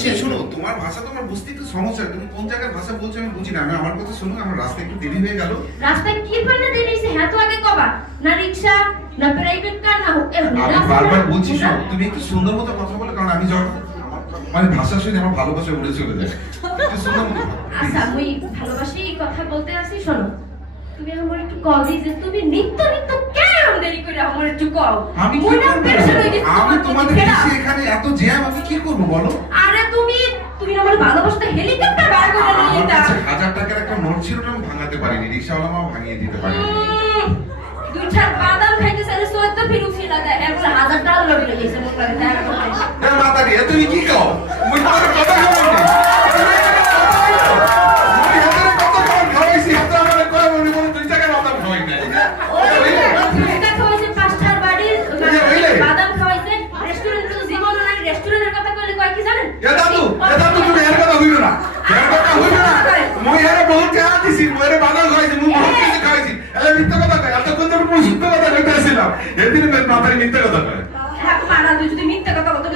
বলছি শোনো, তোমার ভাষা তোমার বুঝতে একটু সমস্যা, তুমি কোন জায়গার ভাষা বলছো আমি বুঝি না। আমি আমার কথা শোনো, আমার রাস্তা একটু দেরি হয়ে গেল। রাস্তায় কি পারে দেরি হইছে? হ্যাঁ তো আগে কবা না রিকশা না প্রাইভেট কার না হোক আমি বারবার বলছি শোনো, তুমি একটু সুন্দর মতো কথা বলো, কারণ আমি যখন মানে ভাষা শুনে আমার ভালোবাসা উড়ে চলে যায়। একটু সুন্দর মতো আচ্ছা আমি ভালোবাসি কথা বলতে আসি। শোনো, তুমি আমার একটু কল দিই যে তুমি নিত্য নিত্য কেন দেরি করে আমার একটু কল। আমি কি করব? আমি তোমাদের দেশে এখানে এত জ্যাম, আমি কি করব বলো? আরে তুমি আমার ভালোবাসতে হেলিকপ্টার বার করে নিয়ে আমার এটা। কাছে 1000 টাকার একটা নোট ছিল, না আমি ভাঙাতে পারিনি, রিকশাওয়ালা মাও ভাঙিয়ে দিতে পারেনি। দুই চার বাদাম খাইতে চাইলে সৈয়দ ফিরু ছিলা দেয় এরপর 1000 টাকা লগে লইছে মনে করে দেখা করতে। এ মাতারি, এ তুমি কি কও? মুই তোমার কথা কইনি। মুই হাতে কত খাবার খাওয়াইছি, হাতে আমারে কয় বলি বলে 2 টাকা বাদাম খাওয়াই নাই। ওই ফুচকা খাওয়াইছে 5টার বাড়ি, বাদাম খাওয়াইছে রেস্টুরেন্টে। তো জীবন নাই রেস্টুরেন্টের কথা কইলে কয় কি জানেন? এ দাদু তুমি এর কথা হইলো না। এর কথা হইলো না। মুই এর বহুত টাকা দিছি, মুই এর বাদাম খাওয়াইছি, মুই বহুত কিছু খাওয়াইছি। এলা মিথ্যা কথা কয়, এতক্ষণ তো মুই সত্য কথা কইতাছিলাম। এদিন মাতারি মিথ্যা কথা কয়। হ্যাঁ মারা তুই যদি মিথ্যা কথা বলতো